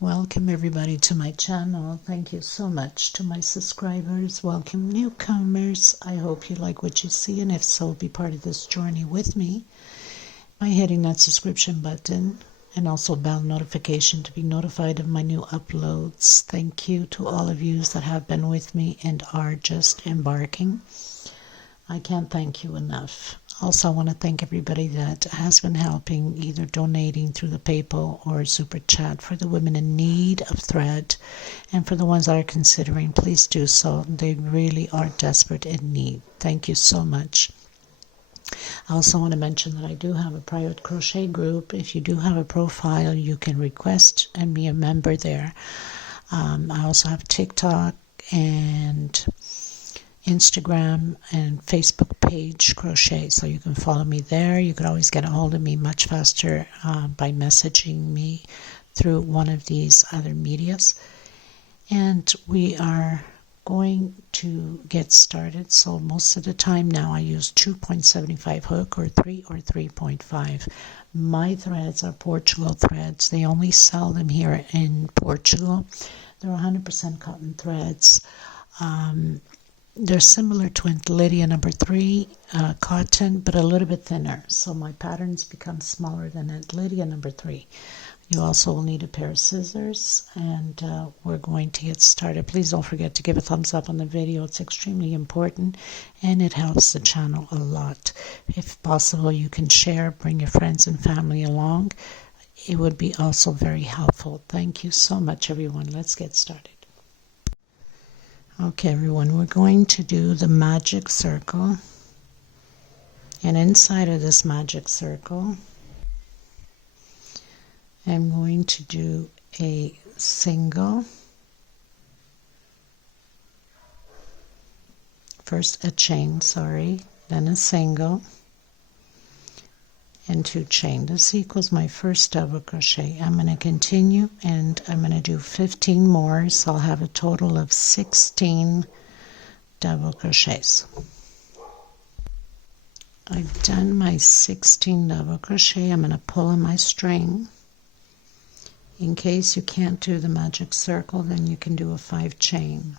Welcome everybody to my channel. Thank you so much to my subscribers. Welcome newcomers. I hope you like what you see, and if so, be part of this journey with me by hitting that subscription button and also bell notification to be notified of my new uploads. Thank you to all of you that have been with me and are just embarking. I can't thank you enough. Also, I want to thank everybody that has been helping, either donating through the PayPal or Super Chat for the women in need of thread. And for the ones that are considering, please do so. They really are desperate in need. Thank you so much. I also want to mention that I do have a private crochet group. If you do have a profile, you can request and be a member there. I also have TikTok and Instagram and Facebook page crochet, so you can follow me there. You could always get a hold of me much faster by messaging me through one of these other medias. And we are going to get started. So most of the time now I use 2.75 hook or 3 or 3.5. My threads are Portugal threads. They only sell them here in Portugal. They're 100% cotton threads. They're similar to Lydia number 3 cotton, but a little bit thinner. So my patterns become smaller than Lydia number 3. You also will need a pair of scissors, and we're going to get started. Please don't forget to give a thumbs up on the video. It's extremely important, and it helps the channel a lot. If possible, you can share, bring your friends and family along. It would be also very helpful. Thank you so much, everyone. Let's get started. Okay, everyone, we're going to do the magic circle, and inside of this magic circle I'm going to do a single, first a chain, then a single and 2 chain. This equals my first double crochet. I'm going to continue and I'm going to do 15 more, so I'll have a total of 16 double crochets. I've done my 16 double crochet. I'm going to pull on my string. In case you can't do the magic circle, then you can do a 5 chain.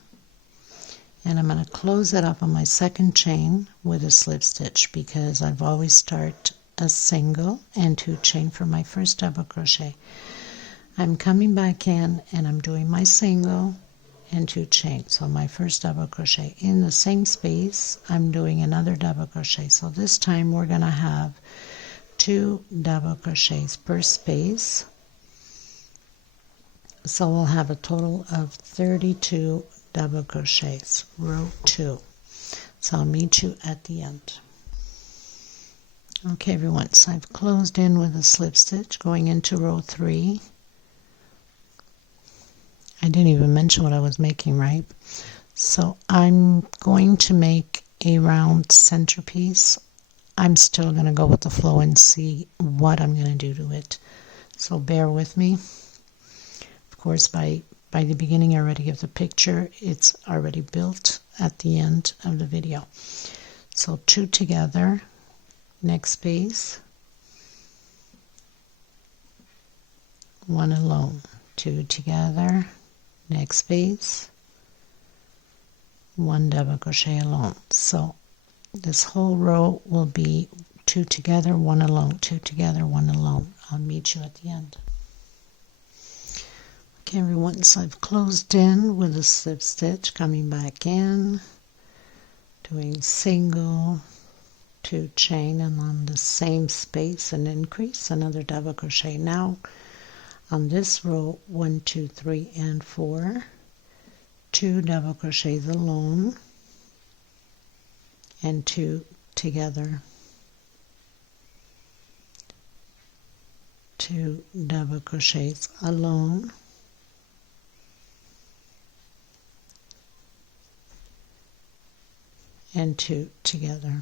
And I'm going to close it up on my second chain with a slip stitch, because I've always start a single and 2 chain for my first double crochet. I'm coming back in and I'm doing my single and 2 chain. So my first double crochet in the same space, I'm doing another double crochet. So this time we're going to have 2 double crochets per space. So we'll have a total of 32 double crochets, row 2. So I'll meet you at the end. Okay, everyone, so I've closed in with a slip stitch going into row 3. I didn't even mention what I was making, right? So I'm going to make a round centerpiece. I'm still going to go with the flow and see what I'm going to do to it. So bear with me. Of course, by the beginning already of the picture, it's already built at the end of the video. So 2 together. Next space, 1 alone, 2 together, next space, 1 double crochet alone. So this whole row will be 2 together, 1 alone, 2 together, 1 alone. I'll meet you at the end. Okay, everyone, so I've closed in with a slip stitch, coming back in, doing single, 2 chain, and on the same space and increase another double crochet. Now on this row, 1, 2, 3 and 4, 2 double crochets alone and 2 together, 2 double crochets alone and 2 together.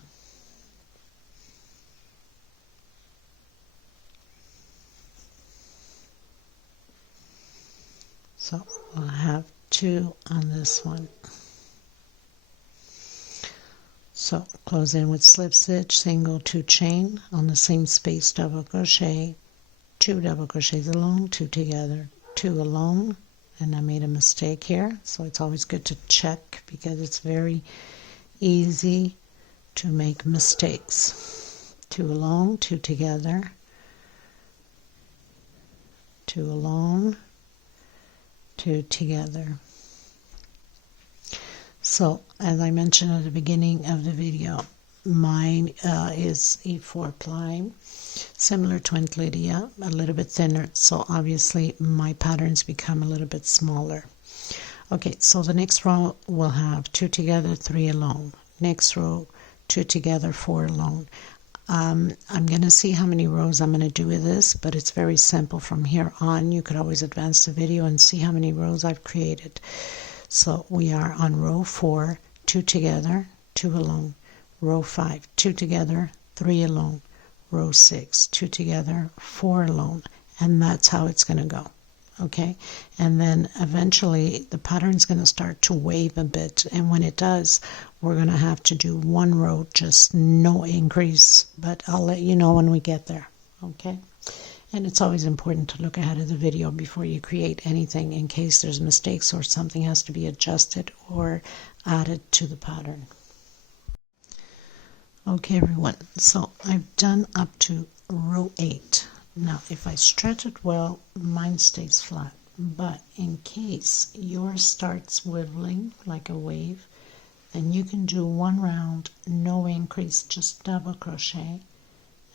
So I'll have 2 on this one. So close in with slip stitch, single, 2 chain, on the same space double crochet, 2 double crochets alone, 2 together, 2 alone, and I made a mistake here, so it's always good to check because it's very easy to make mistakes. 2 alone, 2 together, 2 alone, 2 together. So as I mentioned at the beginning of the video, mine is E4 ply, similar to Aunt Lydia, a little bit thinner, so obviously my patterns become a little bit smaller. Okay, so the next row will have 2 together, 3 alone. Next row, 2 together, 4 alone. I'm going to see how many rows I'm going to do with this, but it's very simple from here on. You could always advance the video and see how many rows I've created. So we are on row 4, 2 together, 2 alone. Row 5, 2 together, 3 alone. Row 6, 2 together, 4 alone. And that's how it's going to go. Okay, and then eventually the pattern's going to start to wave a bit, and when it does, we're going to have to do 1 row, just no increase, but I'll let you know when we get there. Okay, and it's always important to look ahead of the video before you create anything in case there's mistakes or something has to be adjusted or added to the pattern. Okay everyone, so I've done up to row 8. Now, if I stretch it well, mine stays flat. But in case yours starts wiggling like a wave, then you can do 1 round, no increase, just double crochet,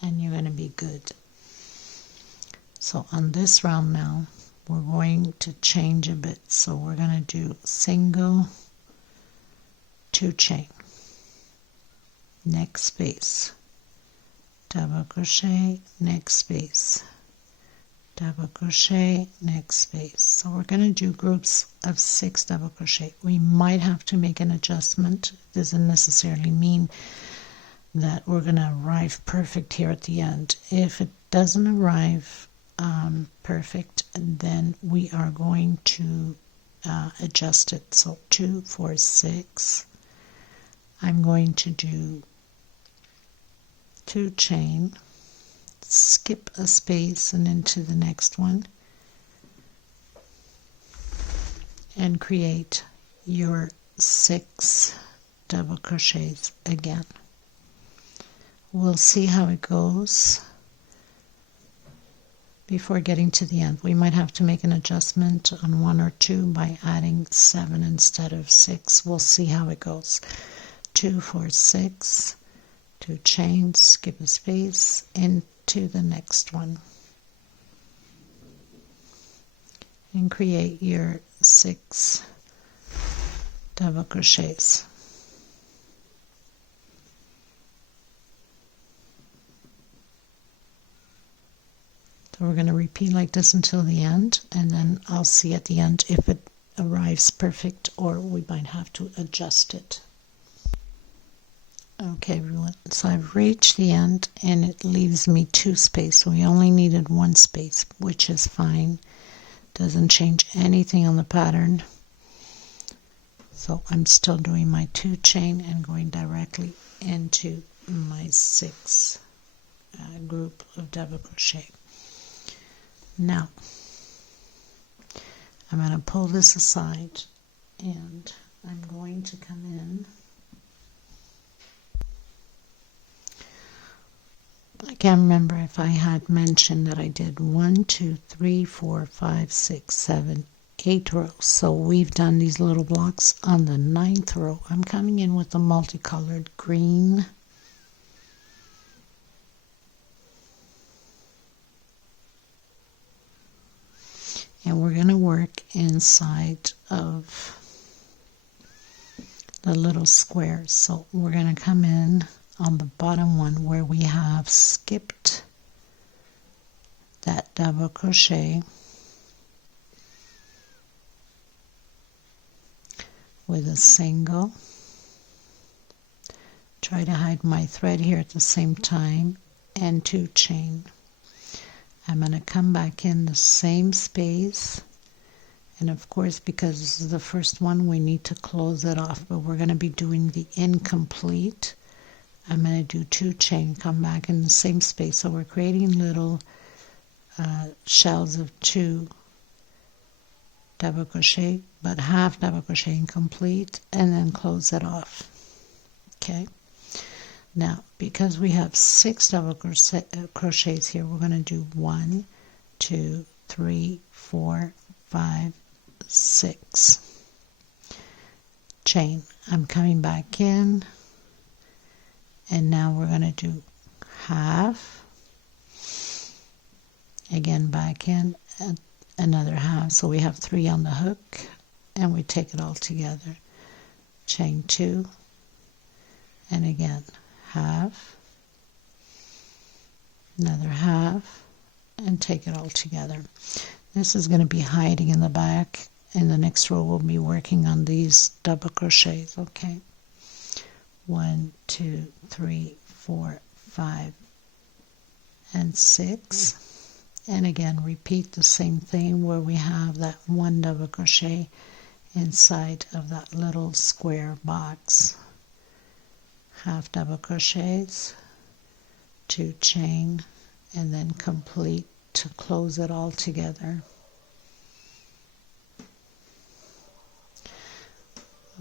and you're going to be good. So on this round now, we're going to change a bit. So we're going to do single, 2 chain, next space, double crochet, next space, double crochet, next space. So we're going to do groups of 6 double crochet. We might have to make an adjustment. It doesn't necessarily mean that we're going to arrive perfect here at the end. If it doesn't arrive perfect, then we are going to adjust it. So 2, 4, 6. I'm going to do 2 chain, skip a space and into the next one, and create your 6 double crochets again. We'll see how it goes before getting to the end. We might have to make an adjustment on 1 or 2 by adding 7 instead of 6. We'll see how it goes. 2, 4, 6, 2 chains, skip a space, into the next one, and create your 6 double crochets. So we're going to repeat like this until the end, and then I'll see at the end if it arrives perfect or we might have to adjust it. Okay everyone, so I've reached the end and it leaves me 2 space. We only needed 1 space, which is fine. Doesn't change anything on the pattern. So I'm still doing my 2 chain and going directly into my 6 group of double crochet. Now I'm going to pull this aside and I'm going to come in. I can't remember if I had mentioned that I did 1, 2, 3, 4, 5, 6, 7, 8 rows. So we've done these little blocks on the 9th row. I'm coming in with the multicolored green. And we're going to work inside of the little squares. So we're going to come in on the bottom one where we have skipped that double crochet with a single. Try to hide my thread here at the same time, and 2 chain. I'm going to come back in the same space, and of course because this is the first one we need to close it off, but we're going to be doing the incomplete. I'm going to do 2 chain, come back in the same space. So we're creating little shells of 2 double crochet, but half double crochet incomplete, and then close it off. Okay, now because we have 6 double crochets here, we're going to do 1, 2, 3, 4, 5, 6. Chain. I'm coming back in, and now we're going to do half, again back in, and another half, so we have 3 on the hook, and we take it all together. Chain 2, and again half, another half, and take it all together. This is going to be hiding in the back. In the next row we'll be working on these double crochets. Okay, 1, 2, 3, 4, 5, and 6. And again repeat the same thing where we have that 1 double crochet inside of that little square box. Half double crochets, 2 chain, and then complete to close it all together.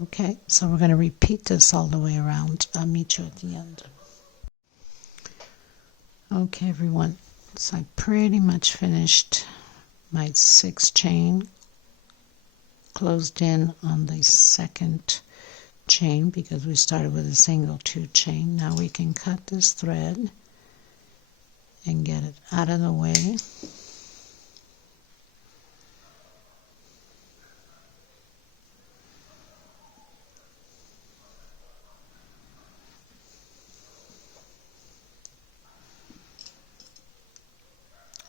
Okay, so we're going to repeat this all the way around. I'll meet you at the end. Okay, everyone, so I pretty much finished my 6 chain, closed in on the second chain because we started with a single 2 chain. Now we can cut this thread and get it out of the way.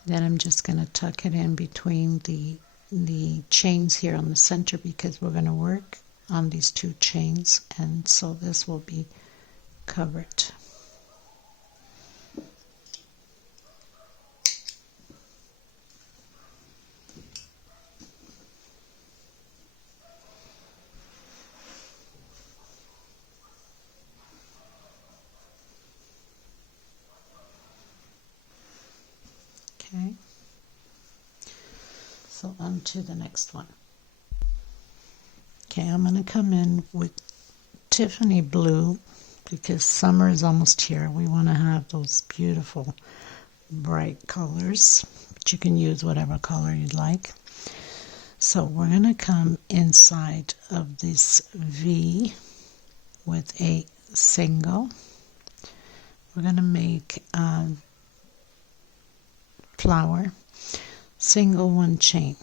Then I'm just going to tuck it in between the chains here on the center because we're going to work on these 2 chains, and so this will be covered. Okay, so on to the next one. Okay, I'm going to come in with Tiffany blue because summer is almost here. We want to have those beautiful bright colors, but you can use whatever color you'd like. So we're going to come inside of this V with a single. We're going to make a flower, single 1 chain,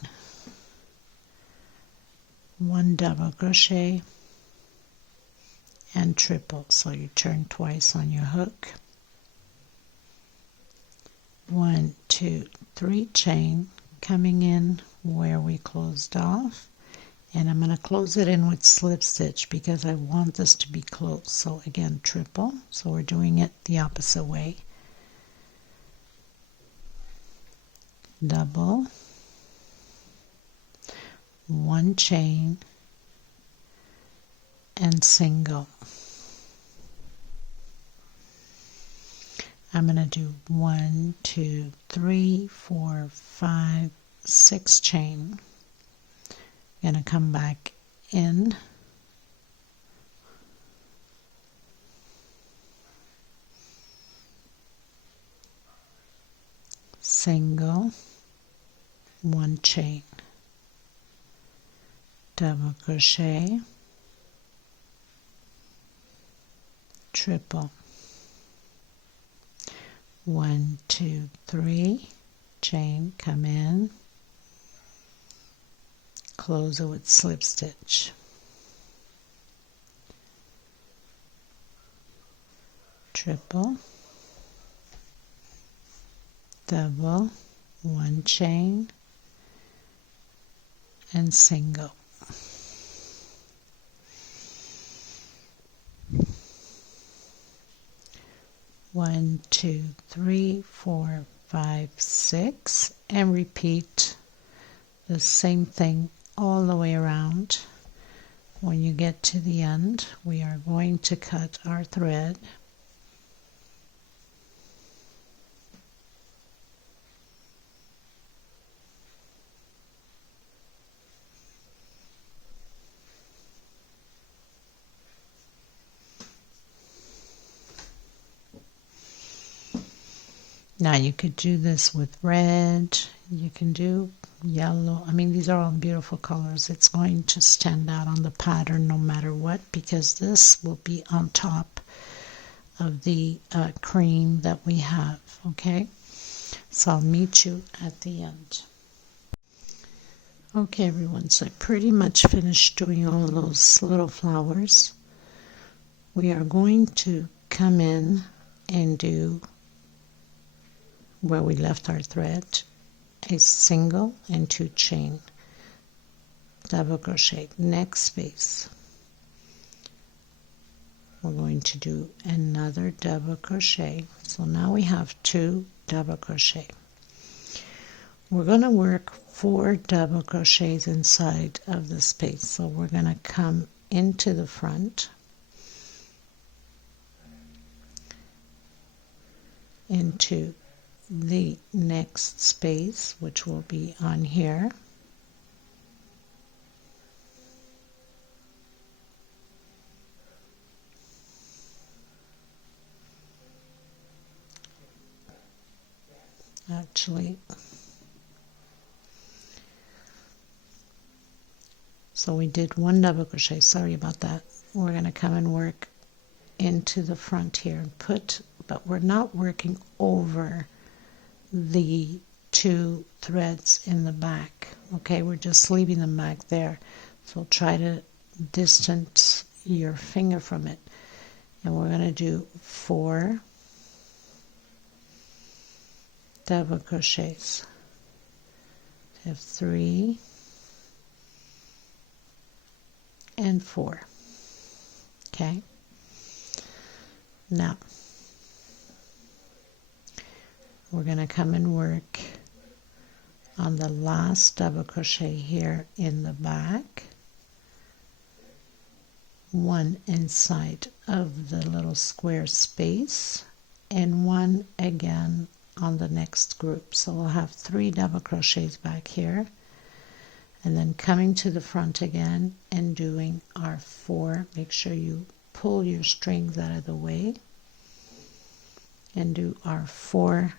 1 double crochet, and triple, so you turn twice on your hook. 1, 2, 3 chain, coming in where we closed off, and I'm going to close it in with slip stitch because I want this to be closed. So again triple, so we're doing it the opposite way. Double, 1 chain, and single. I'm going to do 1, 2, 3, 4, 5, 6 chain. I'm going to come back in, single, 1 chain, double crochet, triple, 1, 2, 3 chain, come in, close it with slip stitch, triple, double, 1 chain, and single. One, 2, 3, 4, 5, 6, and repeat the same thing all the way around. When you get to the end, we are going to cut our thread. Now you could do this with red, you can do yellow. I mean, these are all beautiful colors. It's going to stand out on the pattern no matter what, because this will be on top of the cream that we have, okay? So I'll meet you at the end. Okay, everyone, so I pretty much finished doing all of those little flowers. We are going to come in and do where we left our thread, a single and 2 chain, double crochet. Next space, we're going to do another double crochet. So now we have 2 double crochet. We're going to work 4 double crochets inside of the space. So we're going to come into the front, into the next space, which will be on here, actually, so we did 1 double crochet, sorry about that. We're going to come and work into the front here and put, but we're not working over the 2 threads in the back, okay? We're just leaving them back there. So try to distance your finger from it. And we're going to do 4 double crochets. Have 3 and 4, okay? Now we're going to come and work on the last double crochet here in the back, 1 inside of the little square space, and 1 again on the next group. So we'll have 3 double crochets back here, and then coming to the front again and doing our 4. Make sure you pull your strings out of the way and do our 4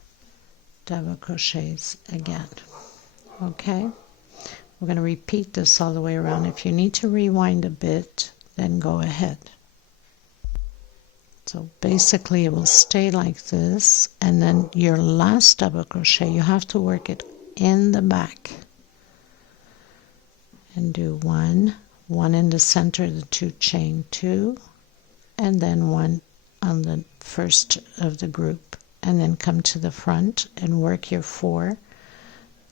double crochets again, okay? We're going to repeat this all the way around. If you need to rewind a bit, then go ahead. So basically it will stay like this, and then your last double crochet, you have to work it in the back and do 1 in the center of the 2 chain 2, and then 1 on the first of the group, and then come to the front and work your 4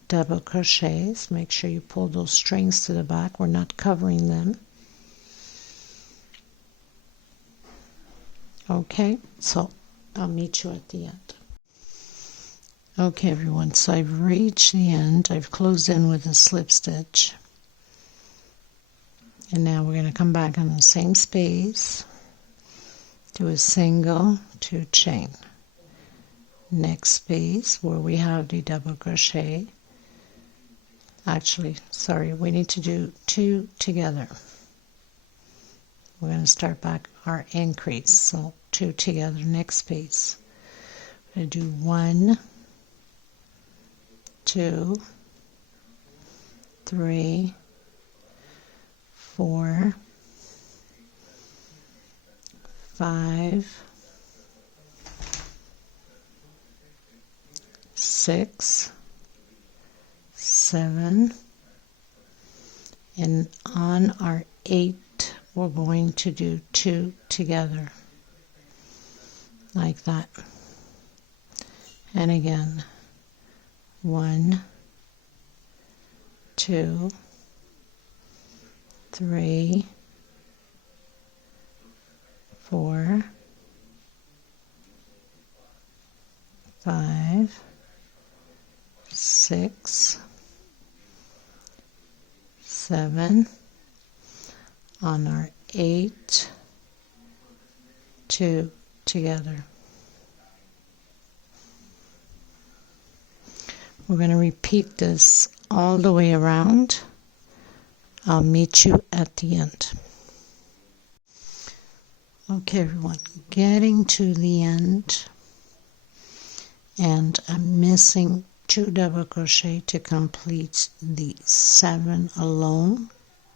double crochets. Make sure you pull those strings to the back. We're not covering them. Okay, so I'll meet you at the end. Okay, everyone, so I've reached the end. I've closed in with a slip stitch. And now we're going to come back on the same space, do a single, 2 chain. Next space where we have the double crochet. Actually, sorry, we need to do 2 together. We're going to start back our increase, so 2 together. Next space, we're going to do 1, 2, 3, 4, 5, 6, 7, and on our 8 we're going to do 2 together like that, and again 1, 2, 3, 4, 5, 6, 7, on our 8, 2 together. We're going to repeat this all the way around. I'll meet you at the end. Okay, everyone, getting to the end, and I'm missing 2 double crochet to complete the 7 alone,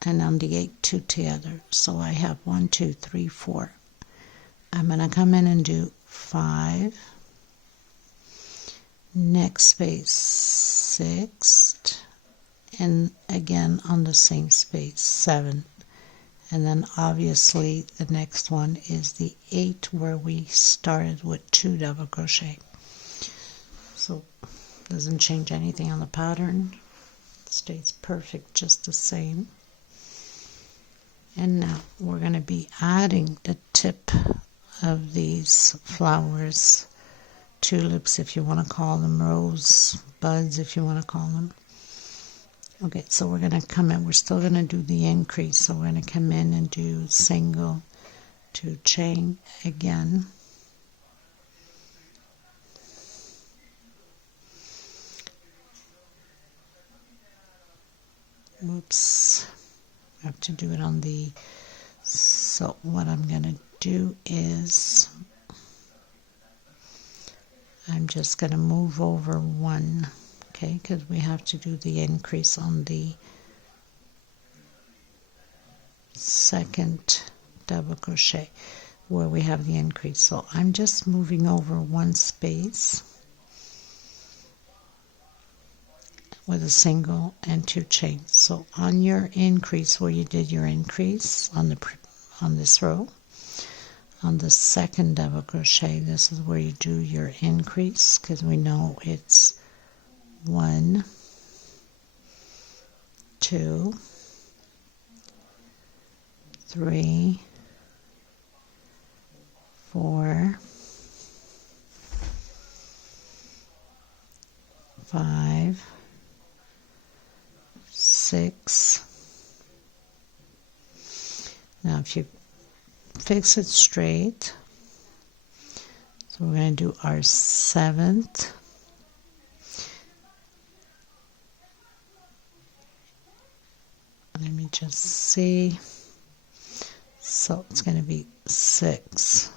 and on the 8 2 together. So I have 1 2 3 4. I'm going to come in and do 5, next space 6, and again on the same space 7, and then obviously the next one is the 8 where we started with 2 double crochet. So doesn't change anything on the pattern, it stays perfect just the same. And now we're going to be adding the tip of these flowers, tulips if you want to call them, rose buds if you want to call them. Okay, so we're going to come in, we're still going to do the increase, so we're going to come in and do single 2 chain again. Whoops, I have to do it on the, so what I'm going to do is I'm just going to move over 1, okay, because we have to do the increase on the second double crochet where we have the increase. So I'm just moving over 1 space with a single and 2 chains. So on your increase where you did your increase on this row, on the second double crochet, this is where you do your increase, because we know it's 1 2 3 4 5 6. Now if you fix it straight, so we're going to do our 7th, let me just see, so it's going to be 6,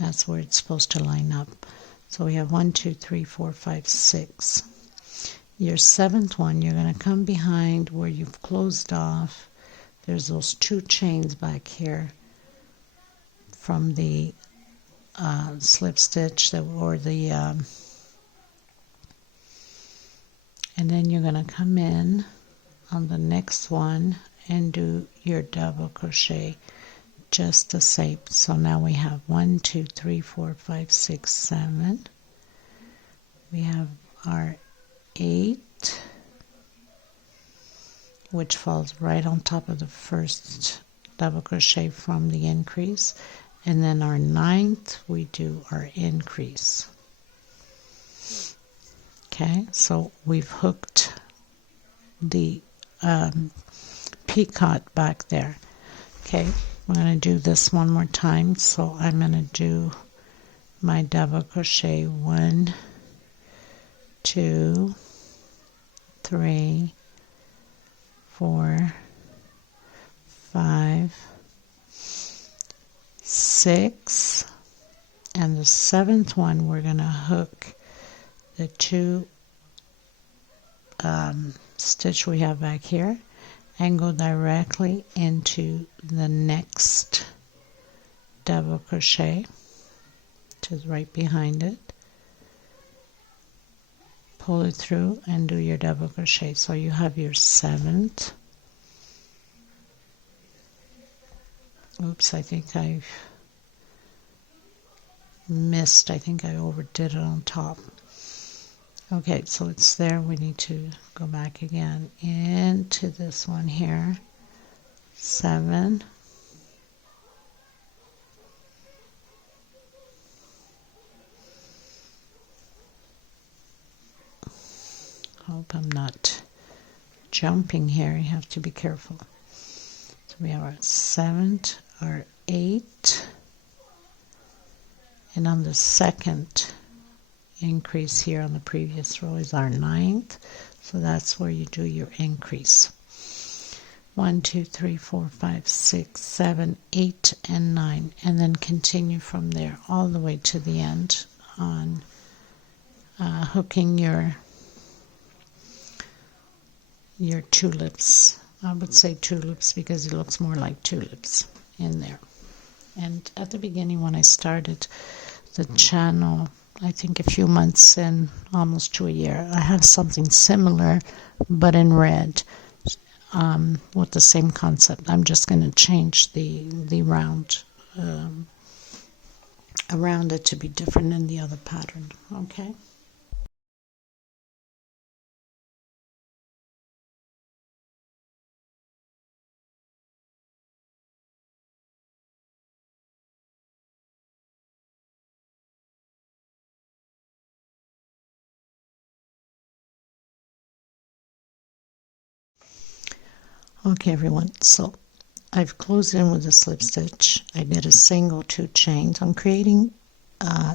that's where it's supposed to line up. So we have 1 2 3 4 5 6. Your 7th one, you're going to come behind where you've closed off. There's those 2 chains back here from the slip stitch that, or the and then you're going to come in on the next one and do your double crochet just the same. So now we have 1 2 3 4 5 6 7. We have our 8, which falls right on top of the first double crochet from the increase, and then our 9th we do our increase. Okay, so we've hooked the peacock back there. Okay, we're going to do this one more time, so I'm going to do my double crochet 1 2 3 4 5 6, and the 7th one we're going to hook the 2 stitch we have back here and go directly into the next double crochet, which is right behind it. Pull it through and do your double crochet. So you have your 7th. Oops, I think I missed. I think I overdid it on top. Okay, so it's there. We need to go back again into this one here. 7. Hope I'm not jumping here. You have to be careful. So we have our 7th, our 8, and on the second increase here on the previous row is our 9th. So that's where you do your increase. 1 2 3 4 5 6 7 8 and 9, and then continue from there all the way to the end on hooking your tulips. I would say tulips because it looks more like tulips in there. And at the beginning when I started the channel, I think a few months in, almost to a year, I had something similar but in red, with the same concept. I'm just going to change the round around it to be different than the other pattern. Okay. Okay everyone, so I've closed in with a slip stitch. I did a single 2 chains. I'm creating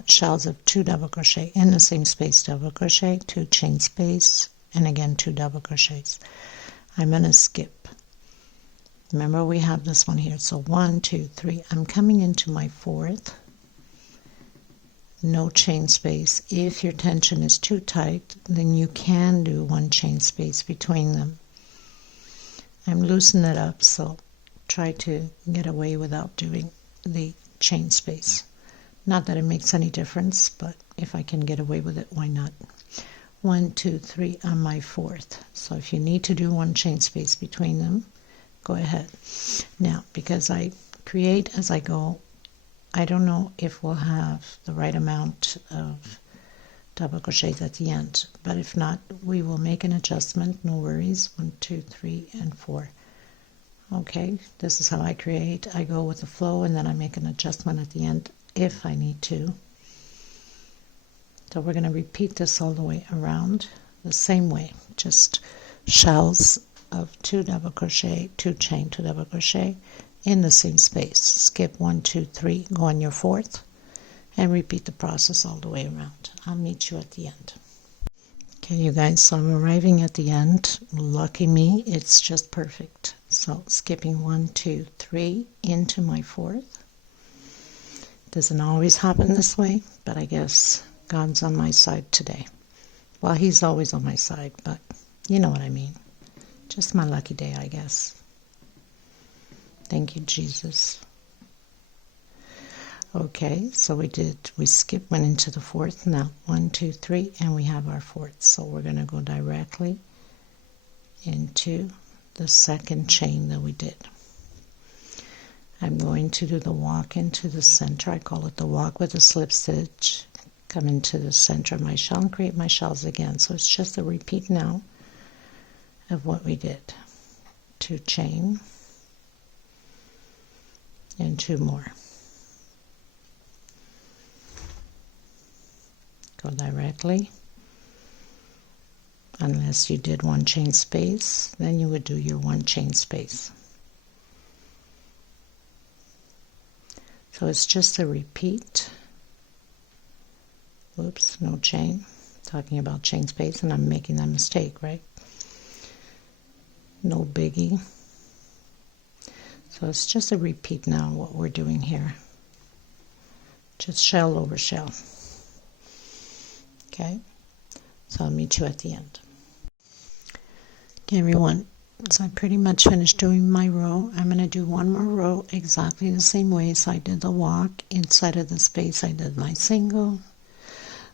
shells of 2 double crochet in the same space, double crochet, 2 chain space, and again 2 double crochets. I'm going to skip. Remember we have this one here, so 1 2 3. I'm coming into my 4th, no chain space. If your tension is too tight, then you can do 1 chain space between them. I'm loosening it up, so try to get away without doing the chain space. Not that it makes any difference, but if I can get away with it, why not? 1 2 3 on my 4th. So if you need to do 1 chain space between them, go ahead. Now, because I create as I go, I don't know if we'll have the right amount of double crochets at the end, but if not, we will make an adjustment. No worries. 1 2 3 and 4. Okay, this is how I create. I go with the flow and then I make an adjustment at the end if I need to. So we're going to repeat this all the way around the same way, just shells of 2 double crochet, 2 chain, 2 double crochet in the same space. Skip 1 2 3, go on your 4th, and repeat the process all the way around. I'll meet you at the end. Okay, you guys, so I'm arriving at the end. Lucky me, it's just perfect. So skipping 1 2 3 into my 4th. Doesn't always happen this way, but I guess God's on my side today. Well, he's always on my side, but you know what I mean. Just my lucky day, I guess. Thank you, Jesus. Okay, so we skipped, went into the 4th. Now 1 2 3, and we have our 4th. So we're going to go directly into the 2nd chain that we did. I'm going to do the walk into the center. I call it the walk with a slip stitch. Come into the center of my shell and create my shells again. So it's just a repeat now of what we did. 2 chain and 2 more. Go directly. Unless you did 1 chain space, then you would do your 1 chain space. So it's just a repeat. Whoops, no chain. Talking about chain space, and I'm making that mistake, right? No biggie. So it's just a repeat now what we're doing here. Just shell over shell. Okay, so I'll meet you at the end. Okay, everyone, so I pretty much finished doing my row. I'm going to do 1 more row exactly the same way. So I did the walk. Inside of the space I did my single.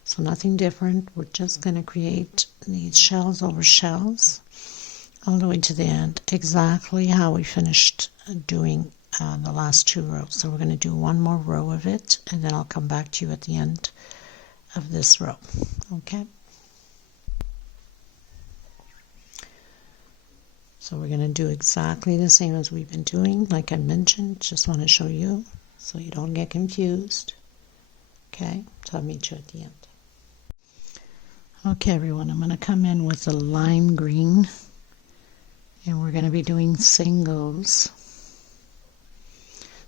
So nothing different. We're just going to create these shells over shells all the way to the end, exactly how we finished doing the last 2 rows. So we're going to do 1 more row of it, and then I'll come back to you at the end of this row. Okay, so we're going to do exactly the same as we've been doing. Like I mentioned, just want to show you so you don't get confused. Okay, so I'll meet you at the end. Okay, everyone, I'm going to come in with a lime green, and we're going to be doing singles.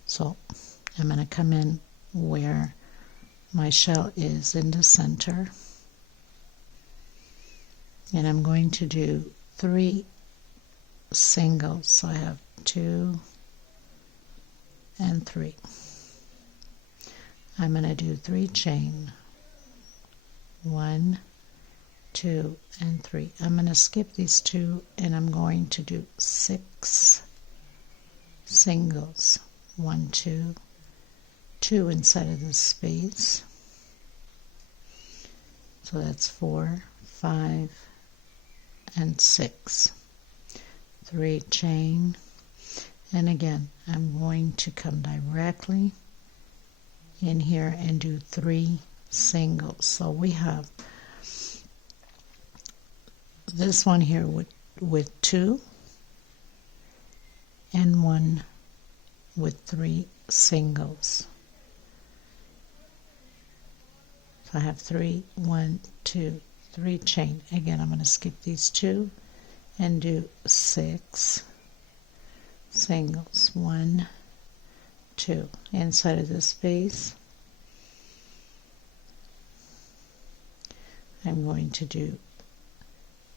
So I'm going to come in where my shell is in the center, and I'm going to do 3 singles. So I have 2 and 3. I'm going to do 3 chain, 1, 2, and 3. I'm going to skip these 2 and I'm going to do 6 singles. 1, 2, 2 inside of this space. So that's 4, 5, and 6. 3 chain, and again I'm going to come directly in here and do 3 singles. So we have this one here with 2 and 1 with 3 singles. So I have 3, 1, 2, 3 chain. Again, I'm going to skip these 2 and do 6 singles. 1, 2 inside of this space. I'm going to do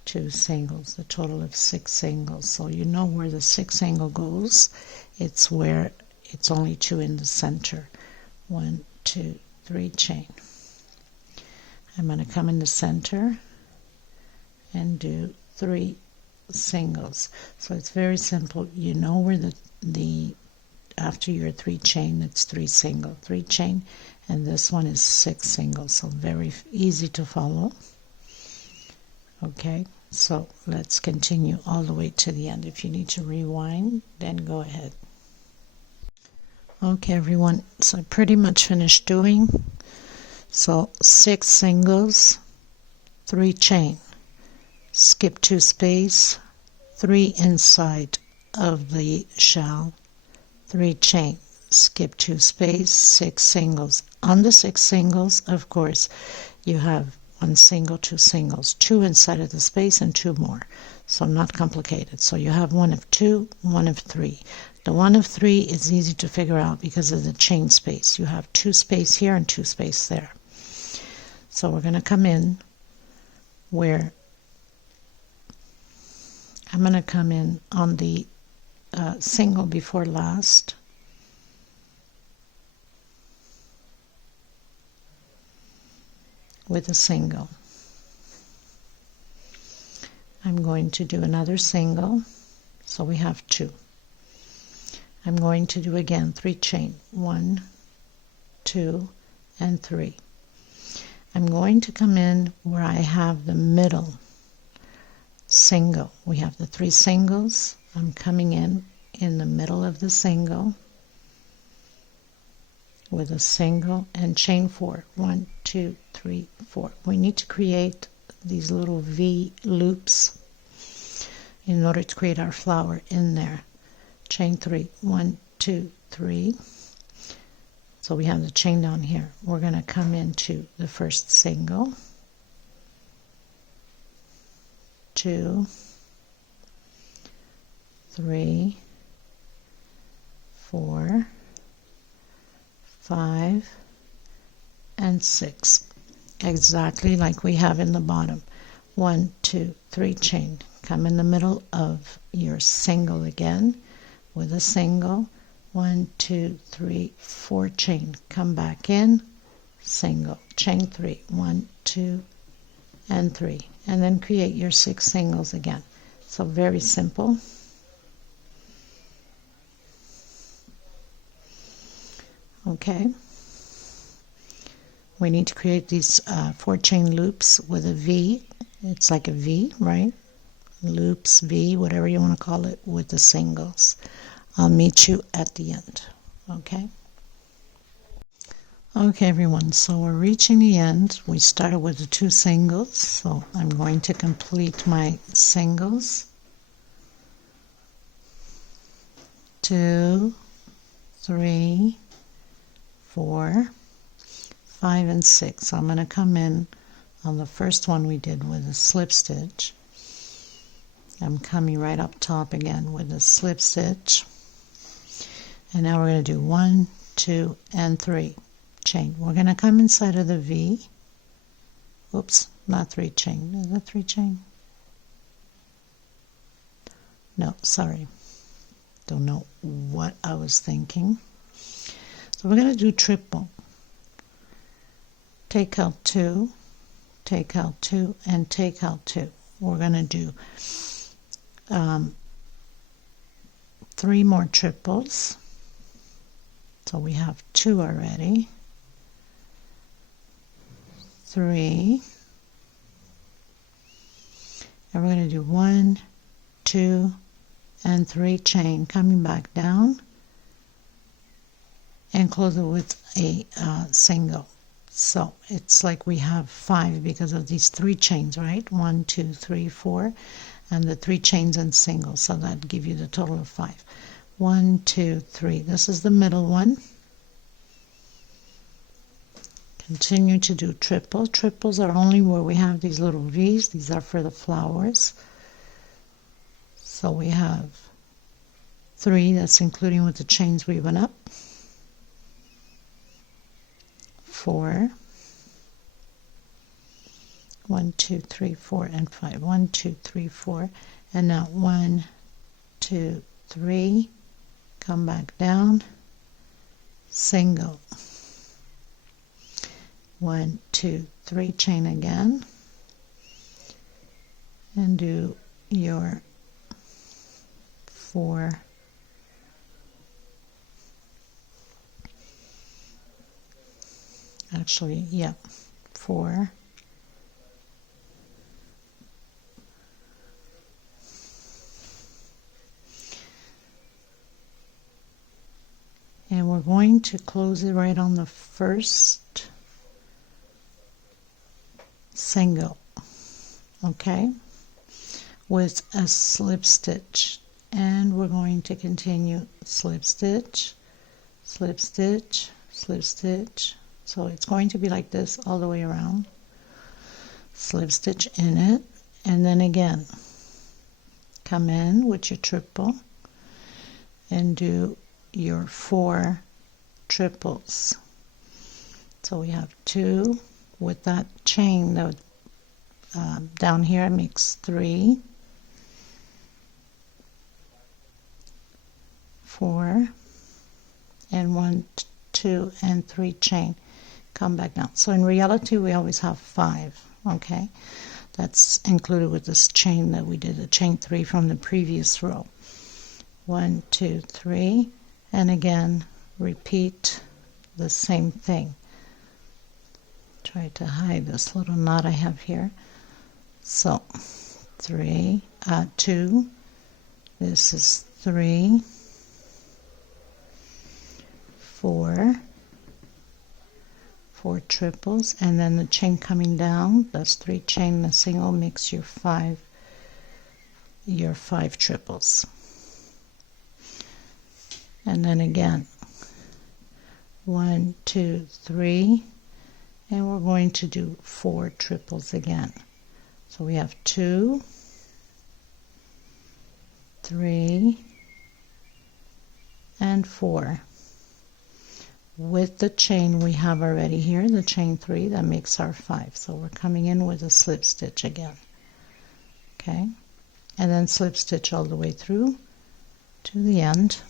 2 singles, the total of 6 singles. So you know where the 6 single goes. It's where it's only 2 in the center. 1, 2, 3 chain. I'm going to come in the center and do 3 singles. So it's very simple. You know where the after your 3 chain, it's 3 single, 3 chain, and this one is 6 singles. So very easy to follow. Okay, so let's continue all the way to the end. If you need to rewind, then go ahead. Okay, everyone, so I pretty much finished doing. So 6 singles, 3 chain, skip 2 space, 3 inside of the shell, 3 chain, skip 2 space, 6 singles. On the 6 singles, of course, you have 1 single, 2 singles, 2 inside of the space and 2 more. So not complicated. So you have 1 of 2, 1 of 3. The 1 of 3 is easy to figure out because of the chain space. You have 2 space here and 2 space there. So we're going to come in where I'm going to come in on the single before last. With a single. I'm going to do another single, so we have 2. I'm going to do again 3 chain, 1, 2, and 3. I'm going to come in where I have the middle single. We have the 3 singles. I'm coming in the middle of the single with a single and chain 4. 1, 2, 3, 4. We need to create these little V loops in order to create our flower in there. Chain 3. 1, 2, 3. So we have the chain down here. We're going to come into the first single, 2, 3, 4, 5, and 6, exactly like we have in the bottom. 1, 2, 3 chain. Come in the middle of your single again with a single. 1, 2, 3, 4 chain. Come back in, single, chain 3, 1, 2, and 3, and then create your 6 singles again. So very simple. Okay. We need to create these 4 chain loops with a V. It's like a V, right? Loops, V, whatever you want to call it, with the singles. I'll meet you at the end. Okay? Okay, everyone, so we're reaching the end. We started with the 2 singles, so I'm going to complete my singles. 2, 3, 4, 5, and 6. So I'm going to come in on the first one we did with a slip stitch. I'm coming right up top again with a slip stitch. And now we're going to do 1, 2, and 3 chain. We're going to come inside of the V. Oops, not 3 chain. Is that 3 chain? No, sorry. Don't know what I was thinking. So we're going to do triple. Take out 2, take out 2, and take out 2. We're going to do 3 more triples. So we have 2 already. 3. And we're going to do 1, 2, and 3 chain, coming back down and close it with a single. So it's like we have 5 because of these 3 chains, right? 1, 2, 3, 4, and the 3 chains and singles. So that give you the total of 5. 1, 2, 3. This is the middle one. Continue to do triple. Triples are only where we have these little V's. These are for the flowers. So we have 3. That's including with the chains we went up. 4. 1, 2, 3, 4, and 5. 1, 2, 3, 4. And now 1, 2, 3. Come back down. Single. 1, 2, 3, chain again. And do your 4. Actually, yeah, 4. And we're going to close it right on the first single, okay, with a slip stitch. And we're going to continue slip stitch, slip stitch, slip stitch. So it's going to be like this all the way around. Slip stitch in it, and then again come in with your triple and do your 4 triples. So we have 2 with that chain that down here it makes 3, 4, and 1, 2, and 3 chain. Come back down. So in reality we always have 5, okay? That's included with this chain that we did, the chain 3 from the previous row. 1, 2, 3, and again repeat the same thing. Try to hide this little knot I have here. So 2, this is 3, 4 triples, and then the chain coming down, that's 3 chain, the single makes your 5 triples. And then again 1, 2, 3, and we're going to do 4 triples again. So we have 2, 3, and 4. With the chain we have already here, the chain 3, that makes our 5. So we're coming in with a slip stitch again, okay, and then slip stitch all the way through to the end,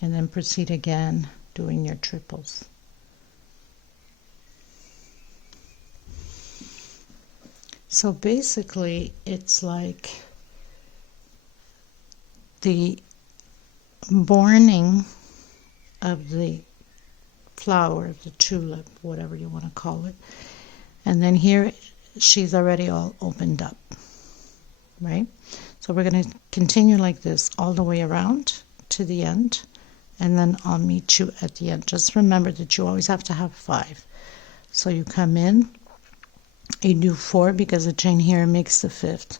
and then proceed again doing your triples. So basically it's like the borning of the flower, of the tulip, whatever you want to call it, and then here she's already all opened up, right? So we're going to continue like this all the way around to the end, and then I'll meet you at the end. Just remember that you always have to have 5. So you come in, you do 4 because the chain here makes the 5th.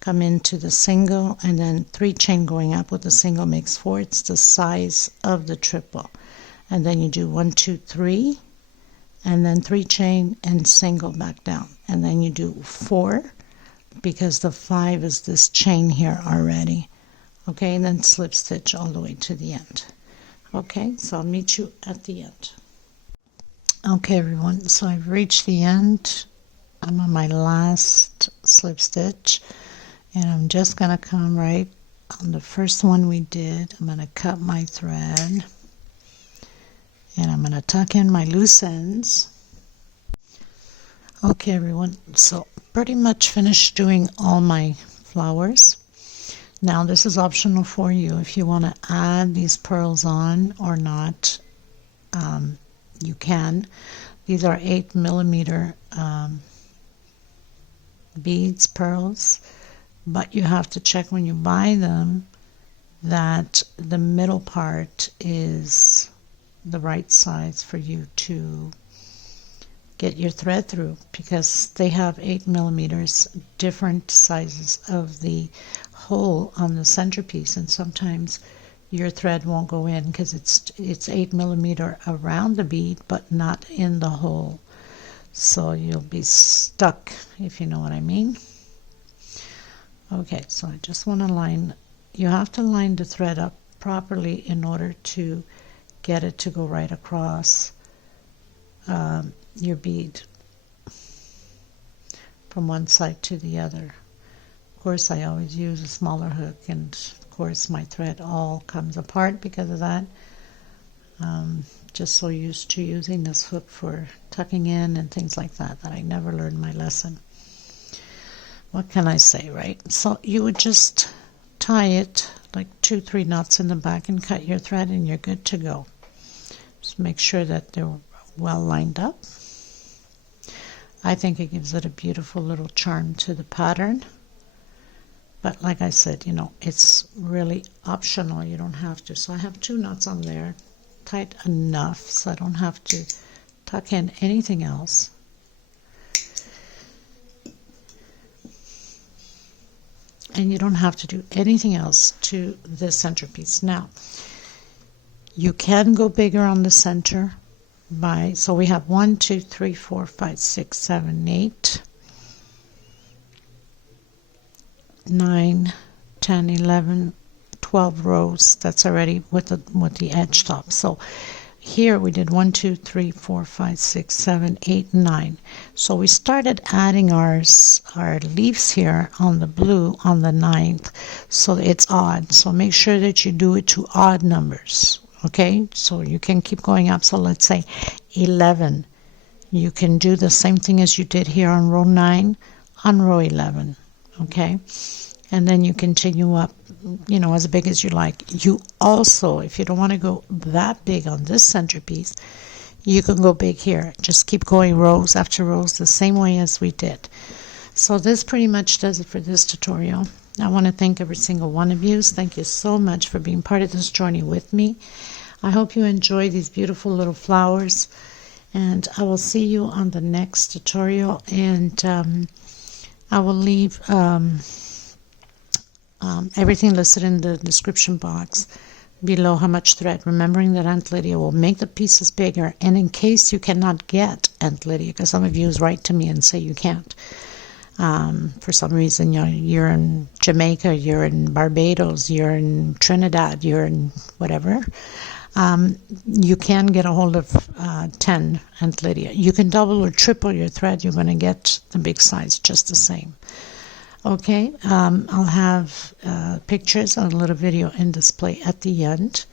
Come into the single, and then 3 chain going up with the single makes 4. It's the size of the triple. And then you do 1, 2, 3, and then 3 chain and single back down. And then you do 4 because the 5 is this chain here already. Okay, and then slip stitch all the way to the end. Okay, so I'll meet you at the end. Okay, everyone, so I've reached the end. I'm on my last slip stitch. And I'm just going to come right on the first one we did. I'm going to cut my thread. And I'm going to tuck in my loose ends. Okay, everyone, so pretty much finished doing all my flowers. Now this is optional for you if you want to add these pearls on or not. You can. These are 8mm beads, pearls, but you have to check when you buy them that the middle part is the right size for you to get your thread through, because they have 8mm, different sizes of the hole on the centerpiece, and sometimes your thread won't go in because it's 8mm around the bead but not in the hole, so you'll be stuck, if you know what I mean. Okay, so I just want to line, you have to line the thread up properly in order to get it to go right across your bead from one side to the other. Of course, I always use a smaller hook, and of course my thread all comes apart because of that. Just so used to using this hook for tucking in and things like that that I never learned my lesson. What can I say, right? So you would just tie it like 2-3 knots in the back and cut your thread, and you're good to go. Just make sure that they're well lined up. I think it gives it a beautiful little charm to the pattern, but like I said, you know, it's really optional. You don't have to. So I have 2 knots on there, tight enough so I don't have to tuck in anything else. And you don't have to do anything else to this centerpiece. Now, you can go bigger on the center by, so we have 1, 2, 3, 4, 5, 6, 7, 8, 9, 10, 11, 12 rows. That's already with the edge top. So here we did 1, 2, 3, 4, 5, 6, 7, 8, 9. So we started adding our leaves here on the blue on the 9th, so it's odd. So make sure that you do it to odd numbers. Okay, so you can keep going up. So let's say 11. You can do the same thing as you did here on row 9 on row 11. Okay, and then you continue up, you know, as big as you like. You also, if you don't want to go that big on this centerpiece, you can go big here. Just keep going rows after rows the same way as we did. So this pretty much does it for this tutorial. I want to thank every single one of you. Thank you so much for being part of this journey with me. I hope you enjoy these beautiful little flowers, and I will see you on the next tutorial. And I will leave everything listed in the description box below how much thread, remembering that Aunt Lydia will make the pieces bigger. And in case you cannot get Aunt Lydia, because some of you write to me and say you can't, for some reason, you're in Jamaica, you're in Barbados, you're in Trinidad, you're in whatever, you can get a hold of 10 Aunt Lydia. You can double or triple your thread. You're going to get the big size just the same. Okay, I'll have pictures and a little video in display at the end.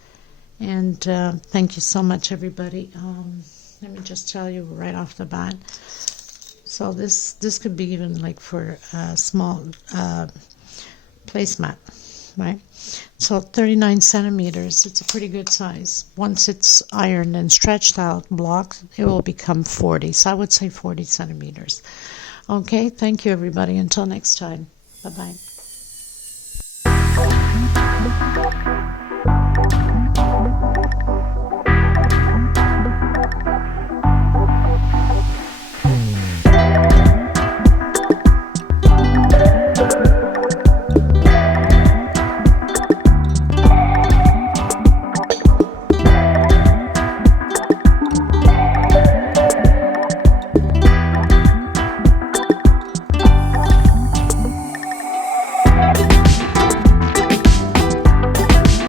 And thank you so much, everybody. Let me just tell you right off the bat. So this could be even like for a small placemat, right? So 39 centimeters, it's a pretty good size. Once it's ironed and stretched out, blocked, it will become 40. So I would say 40 centimeters. Okay, thank you, everybody. Until next time. Bye-bye.